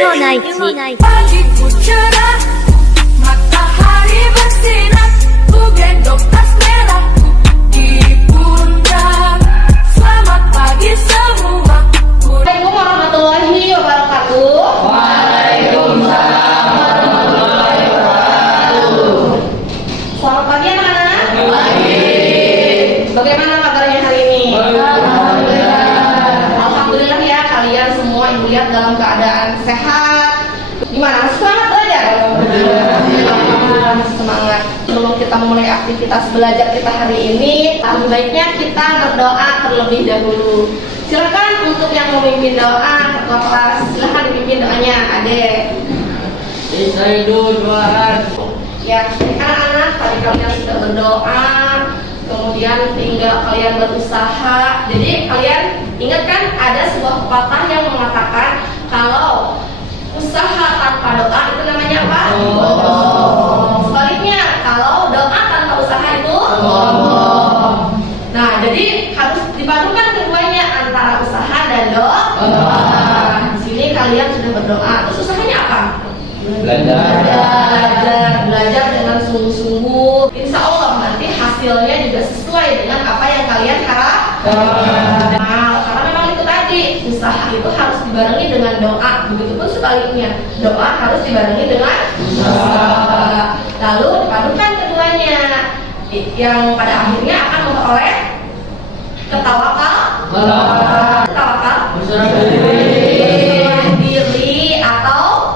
Pagi ku cerah, matahari bersinar, ku gendong tas merahku di pundak. Selamat pagi semua. Assalamualaikum warahmatullahi wabarakatuh. Waalaikumsalam warahmatullahi wabarakatuh. Selamat pagi anak-anak. Pagi. Bagaimana kabarnya hari ini? Alhamdulillah ya, kalian semua ibu lihat dalam keadaan sehat. Gimana? Masih semangat belajar? Semangat. Sebelum kita memulai aktivitas belajar kita hari ini, lebih baiknya kita berdoa terlebih dahulu. Silakan untuk yang memimpin doa, ketua kelas, silakan dipimpin doanya, Adek. Bismillahirrahmanirrahim. Ya, anak-anak, tadi kalian sudah berdoa, kemudian tinggal kalian berusaha. Jadi kalian ingat kan ada sebuah pepatah yang mengatakan kalau usaha tanpa doa itu namanya apa? Sebaliknya, kalau doa tanpa usaha itu Nah, jadi harus dipadukan keduanya antara usaha dan doa. Di sini kalian sudah berdoa. Terus usahanya apa? Belajar dengan sungguh-sungguh. Insya Allah nanti hasilnya juga sesuai dengan apa yang kalian harapkan. Karena memang itu tadi, usaha itu harus dibarengi dengan doa. Begitupun sebaliknya, doa harus dibarengi dengan usaha. Lalu dipadukan keduanya, yang pada akhirnya akan memperoleh ketawakal. Diri atau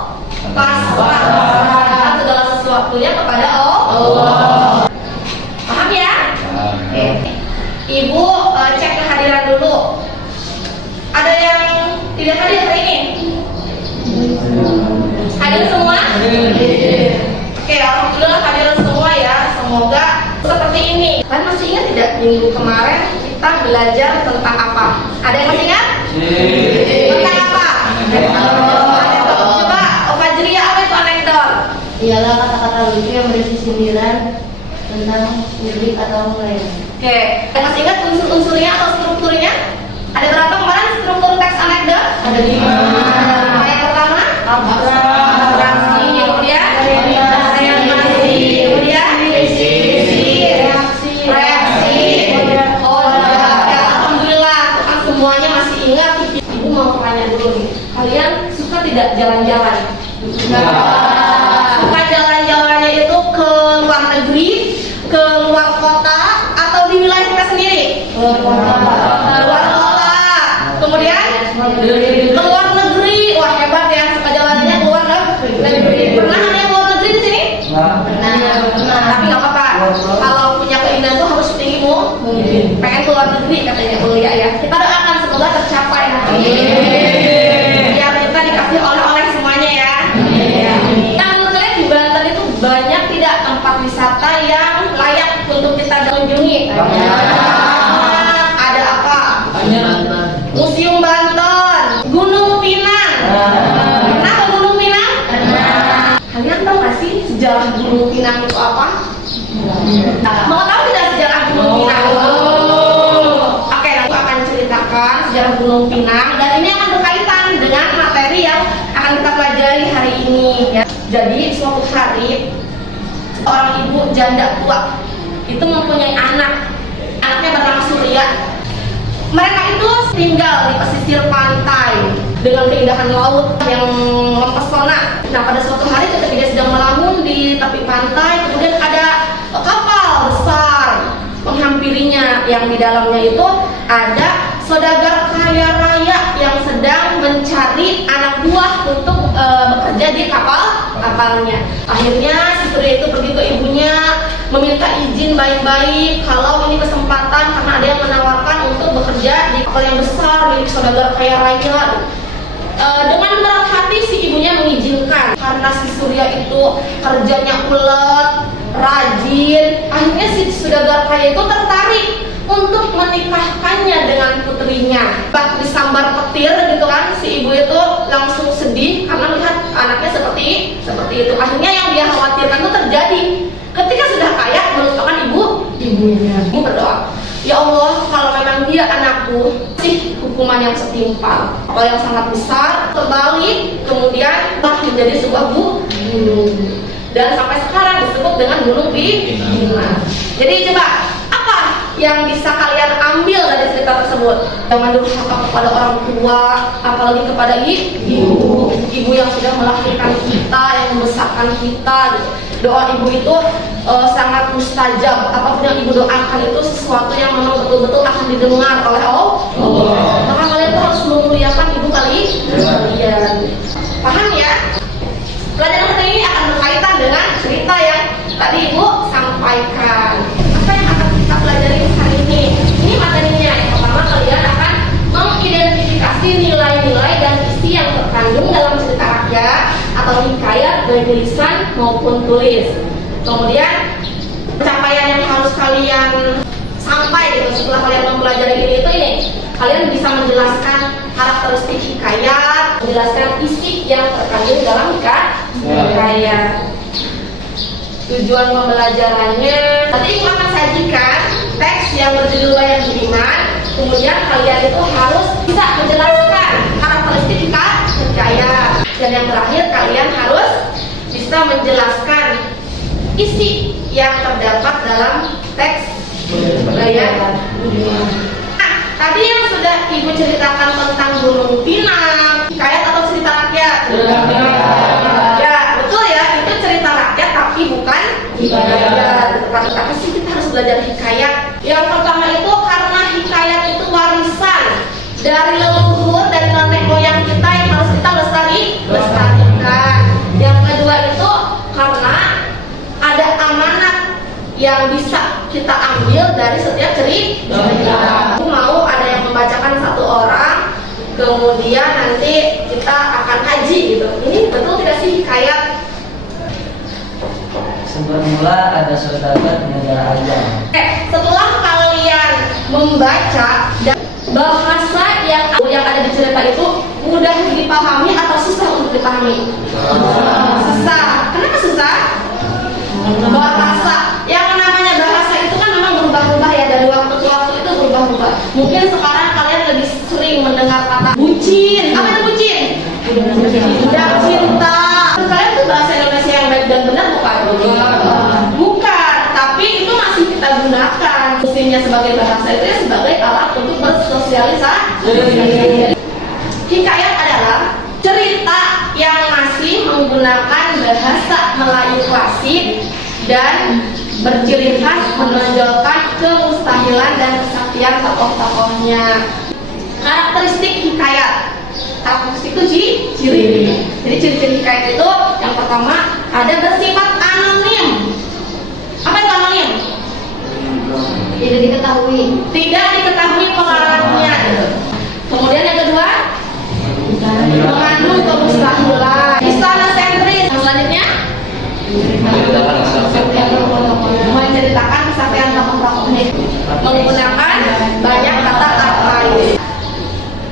pasrah segala sesuatunya kepada Allah. Paham ya? Oke. Ibu cek kehadiran dulu. Ada yang tidak hadir hari ini? Hadir semua? Oke, alhamdulillah hadir semua ya. Semoga seperti ini. Kan masih ingat tidak minggu kemarin kita belajar tentang apa? Ada yang masih ingat? Tentang apa? Coba Fajria, apa itu anekdot? Ialah kata-kata lucu yang berisi sindiran tentang publik atau lain. Oke, masih ingat unsur-unsurnya atau strukturnya? Ada berapa kemarin struktur teks anekdot? Ada 5. Yang pertama? Abstraksi, kemudian reaksi. Oh, ya, alhamdulillah, kan semuanya masih ingat. Ibu mau tanya dulu nih, kalian suka tidak jalan-jalan? Suka jalan-jalannya itu ke luar negeri, ke luar kota, atau di wilayah kita sendiri? Luar kota. Kemudian ke luar negeri. Wah, hebat ya, suka jalannya ke luar negeri. Pernah ada yang luar negeri di sini? Tapi nggak apa-apa. Kalau punya keinginan tuh harus setinggimu. Pengen ke luar negeri katanya kuliah ya. Kita doakan semoga tercapai nanti. Biar kita dikasih oleh-oleh semuanya ya. Yang menurut kalian di Banten itu banyak tidak tempat wisata yang layak untuk kita kunjungi? Ada apa? Museum Banten, Gunung Pinang. Pernah ke Gunung Pinang? Kalian tahu nggak sih sejarah Gunung Pinang itu apa? Mau tahu tidak sejarah Gunung Pinang? Oke, aku akan ceritakan sejarah Gunung Pinang dan ini akan berkaitan dengan materi yang akan kita pelajari hari ini ya. Jadi suatu hari seorang ibu janda tua itu mempunyai anaknya bernama Surya. Mereka itu tinggal di pesisir pantai dengan keindahan laut yang mempesona. Nah, pada suatu hari ketika dia sedang melamun di tepi pantai, kemudian ada kapal besar menghampirinya, yang di dalamnya itu ada saudagar kaya raya yang sedang mencari anak buah untuk bekerja di kapalnya. Akhirnya si Surya itu pergi ke ibunya, meminta izin baik-baik kalau ini kesempatan karena ada yang menawarkan untuk bekerja di kapal yang besar milik saudagar kaya raya. Dengan berat hati si ibunya mengizinkan karena si Surya itu kerjanya ulet, rajin. Akhirnya si saudagar kaya itu tertarik untuk menikahkannya dengan putrinya. Pas disambar petir gitu kan, si ibu itu langsung sedih karena melihat anaknya seperti itu. Akhirnya yang dia khawatirkan itu terjadi. Ketika sudah kaya melupakan ibunya. Ibu berdoa, ya Allah, kalau memang dia anakku, sih hukuman yang setimpal, apa yang sangat besar, terbalik. Kemudian menjadi sebuah gunung. Dan sampai sekarang disebut dengan Gunung Pinang. Jadi coba, apa yang bisa kalian ambil dari cerita tersebut? Jangan durhaka kepada orang tua, apalagi kepada ibu yang sudah melahirkan kita, yang membesarkan kita. Doa ibu itu sangat mustajab. Apapun yang ibu doakan itu sesuatu yang memang betul-betul akan didengar oleh Allah. Maka kalian tuh harus memuliakan ibu kalian. Paham ya? Pelajaran kali ini akan berkaitan dengan cerita yang tadi ibu sampaikan. Apa yang akan kita pelajari hari ini? Ini materinya. Yang pertama, kalian akan mengidentifikasi nilai-nilai dan isi yang terkandung dalam cerita rakyat atau hikayat baik lisan maupun tulis. Kemudian pencapaian yang harus kalian sampai gitu setelah kalian mempelajari ini itu ini. Kalian bisa menjelaskan karakteristik hikayat, menjelaskan isi yang terkandung dalam hikayat. Tujuan pembelajarannya, nanti ibu akan sajikan teks yang berjudul Wayang Budiman. Kemudian kalian itu harus bisa menjelaskan karakteristik hikayat. Dan yang terakhir, kalian harus bisa menjelaskan isi yang terdapat dalam teks Wayang Budiman. Tadi yang sudah ibu ceritakan tentang Gunung Pinang, hikayat atau cerita rakyat? Ya, betul ya, itu cerita rakyat tapi bukan hikayat. Tapi sih kita harus belajar hikayat. Yang pertama itu karena hikayat itu warisan dari leluhur, dari nenek moyang kita yang harus kita lestarikan. Yang kedua itu karena ada amanat yang bisa kita ambil dari setiap cerita. Aku mau ada yang membacakan satu orang, kemudian nanti kita akan kaji gitu. Ini betul tidak sih hikayat? Semula ada saudagar di negara Ajam. Setelah kalian membaca dan bahasa yang ada di cerita itu mudah dipahami atau susah untuk dipahami? Susah. Kenapa susah? Bahasa yang namanya bahasa itu kan memang berubah-ubah ya, dari waktu ke waktu itu berubah-ubah. Mungkin sekarang kalian lebih sering mendengar kata bucin. Apa itu bucin? Budak cinta. Kalian tuh bahasa Indonesia yang baik dan benar bukan? Bukan, tapi itu masih kita gunakan. Fungsinya sebagai bahasa itu ya sebagai alat untuk bersosialisasi. Hikayat adalah cerita yang masih menggunakan bahasa Melayu klasik dan berciri khas menonjolkan kemustahilan dan kesaktian tokoh-tokohnya. Karakteristik hikayat. Karakteristik itu ciri. Jadi ciri-ciri hikayat itu yang pertama ada bersifat anonim. Apa itu anonim? Tidak diketahui. Tidak diketahui pengarangnya. Kemudian yang kedua mengandung kemustahilan. Istana sentris. Selanjutnya menceritakan kesaktian tokoh-tokohnya menggunakan banyak kata lain.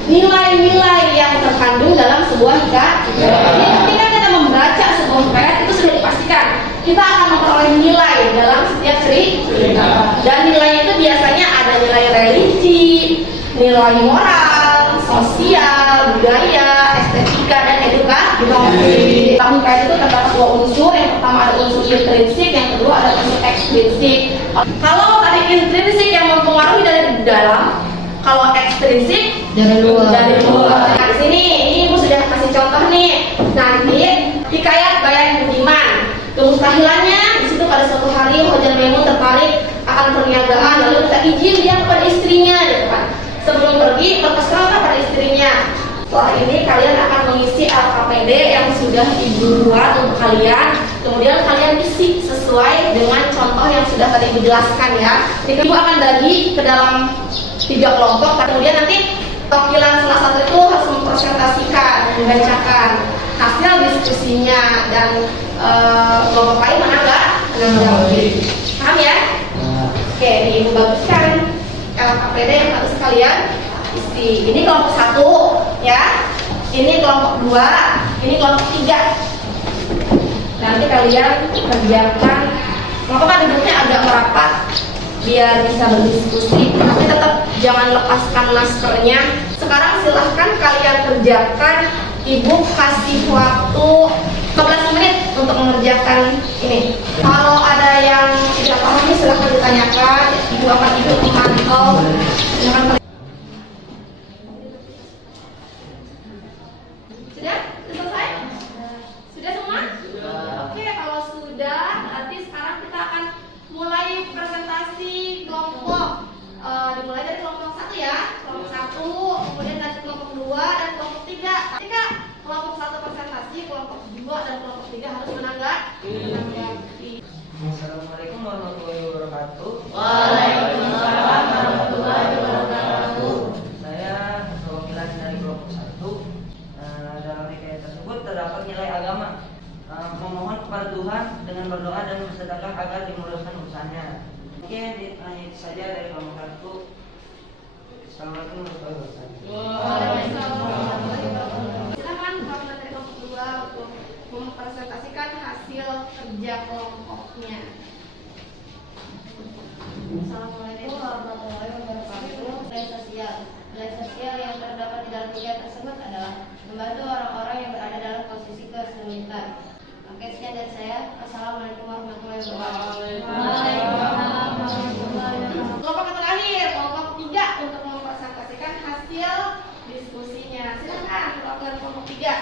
Nilai-nilai yang terkandung dalam sebuah hikayat. Jadi ketika kita membaca sebuah hikayat itu sudah dipastikan kita akan memperoleh nilai dalam setiap cerita. Dan nilai itu biasanya ada nilai religi, nilai moral, sosial, budaya, estetika, dan edukasi. Dalam hikayat itu terdapat dua unsur. Yang pertama ada unsur intrinsik, yang kedua ada unsur ekstrinsik. Kalau tadi intrinsik yang mempengaruhi dari dalam, kalau ekstrinsik Dari luar. Nah, di sini ini ibu sudah kasih contoh nih. Nanti hikayat Wayang Budiman, kemustahilannya di situ pada suatu hari Hoja Maimun tertarik akan perniagaan, lalu minta izin dia kepada istrinya, gitu kan. Sebelum pergi berpesan pada istrinya. Setelah ini kalian akan mengisi LKPD yang sudah ibu buat untuk kalian. Kemudian kalian isi sesuai dengan contoh yang sudah tadi dijelaskan ya. Jadi ibu akan bagi ke dalam 3 kelompok. Kemudian nanti wakilan salah satu itu harus mempresentasikan, membacakan hasil diskusinya, dan kelompok lain mana enggak? Paham ya? Oke, ini ibu baguskan LKPD yang harus kalian isi. Ini kelompok 1 ya, ini kelompok 2, ini kelompok 3. Nanti kalian kerjakan, maka duduknya agak merapat biar bisa berdiskusi, tapi tetap jangan lepaskan maskernya. Sekarang silahkan kalian kerjakan. Ibu kasih waktu kegiatan ini. Kalau ada yang tidak paham, silahkan ditanyakan. Ibu akan ikut memantau. Sudah? Sudah selesai? Sudah semua? Oke, kalau sudah, berarti sekarang kita akan mulai presentasi kelompok. Dimulai dari kelompok 1 ya, kelompok 1, kemudian dari kelompok 2 dan kelompok 3. Ketika kelompok 1 presentasi, kelompok 2 dan kelompok 3 harus menanggapi. Assalamualaikum warahmatullahi wabarakatuh. Waalaikumsalam warahmatullahi wabarakatuh. Saya perwakilan dari kelompok 1. Dalam hikayat tersebut terdapat nilai agama. Memohon kepada Tuhan dengan berdoa dan bersedekah agar dimudahkan urusannya. Oke, itu saja dari kelompok 1. Assalamualaikum warahmatullahi wabarakatuh. Silakan perwakilan dari kelompok 2 untuk mempresentasikan hasil kerja kelompoknya. Assalamualaikum warahmatullahi wabarakatuh. Nilai sosial. Nilai sosial yang terdapat di dalam kegiatan tersebut adalah membantu orang-orang yang berada dalam posisi kesulitan. Oke, sekian dari saya. Assalamualaikum warahmatullahi wabarakatuh. Waalaikumsalam warahmatullahi wabarakatuh. Kelompok yang terakhir, kelompok 3 untuk mempresentasikan hasil diskusinya. Silakan perwakilan kelompok 3.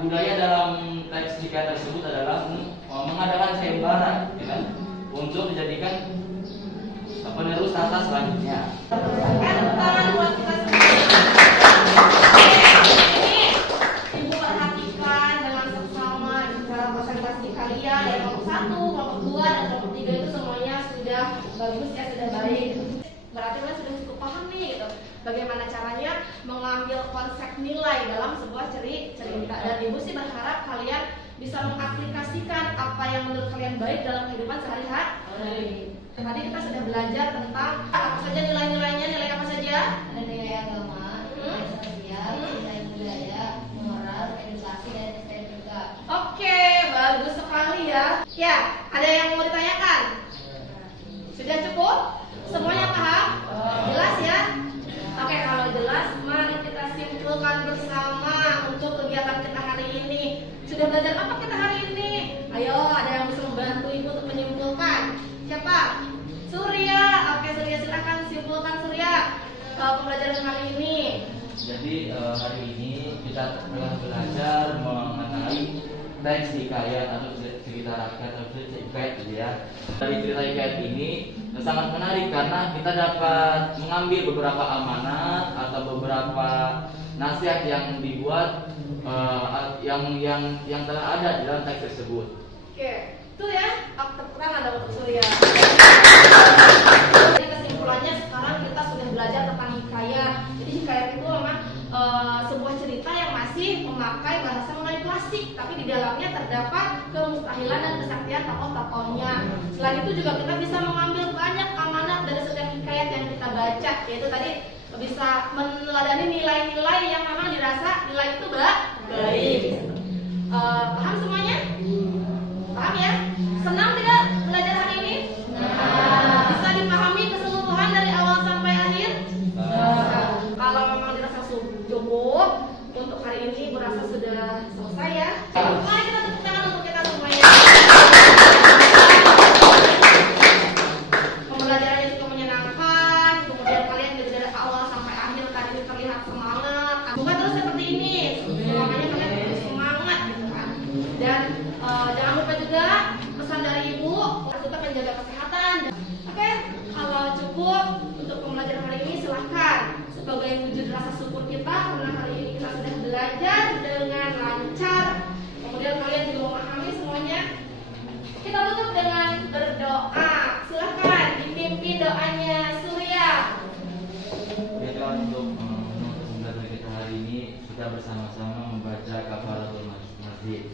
Budaya dalam teks hikayat tersebut adalah mengadakan sayembara, ya kan? Untuk dijadikan penerus tata selanjutnya. Tepuk tangan buat kita semua. Ini Ibu perhatikan dengan seksama cara presentasi kalian dari kelompok 1, kelompok 2 dan kelompok 3 itu semuanya sudah bagus ya, sudah baik. Berarti kalian sudah cukup paham nih gitu. Bagaimana caranya mengambil konsep nilai dalam sebuah cerita. Dan Ibu sih berharap kalian bisa mengaplikasikan apa yang menurut kalian baik dalam kehidupan sehari-hari. Tadi kita sudah belajar tentang apa saja nilai-nilainya, nilai apa saja? Ada nilai agama, nilai sosial, nilai budaya, moral, edukasi, dan estetika. Oke, bagus sekali ya. Ya, ada yang mau ditanyakan? Sudah cukup? Semuanya paham? Jelas ya? Oke, kalau jelas, mari kita simpulkan bersama untuk kegiatan kita hari ini. Sudah belajar apa kita hari ini? Ayo, ada yang bisa membantu Ibu untuk menyimpulkan. Siapa? Surya. Oke, Surya, silakan simpulkan Surya pembelajaran hari ini. Jadi hari ini kita telah belajar mengenai teks hikayat atau cerita rakyat atau cerita hikayat gitu ya. Dari cerita hikayat ini sangat menarik karena kita dapat mengambil beberapa amanat atau beberapa nasihat yang dibuat yang telah ada di dalam teks tersebut. Oke, itu ya. Tepuk tangan ada untuk Surya. Jadi kesimpulannya sekarang kita sudah belajar tentang hikayat. Jadi hikayat itu memang sebuah cerita yang masih memakai bahasa Melayu klasik, tapi di dalamnya terdapat kemustahilan dan kesaktian tokoh-tokohnya. Selain itu juga kita bisa mengambil banyak amanat dari setiap hikayat yang kita baca, yaitu tadi bisa meneladani nilai-nilai yang memang dirasa nilai itu baik. Paham semuanya? Paham ya? Senang tidak belajar hari ini? Bisa dipahami keseluruhan dari awal sampai akhir? Kalau memang dirasa cukup untuk hari ini, berasa sudah selesai ya. Mari kita tepuk tangan untuk kita semuanya. Pembelajarannya cukup menyenangkan, kemudian kalian juga dari awal sampai akhir tadi terlihat semangat. Semoga terus seperti ini, semuanya kalian terus semangat gitu kan. Dan jangan lupa juga pesan dari Ibu, tetap menjaga kesehatan. Oke, kalau cukup untuk pembelajaran hari ini silahkan sebagai wujud rasa syukur kita karena hari ini kita sudah belajar dengan lancar. Kemudian kalian juga memahami semuanya. Kita tutup dengan berdoa. Silahkan dipimpin doanya Surya. Kita untuk pembelajaran kita hari ini kita bersama-sama membaca kafaratul masjid.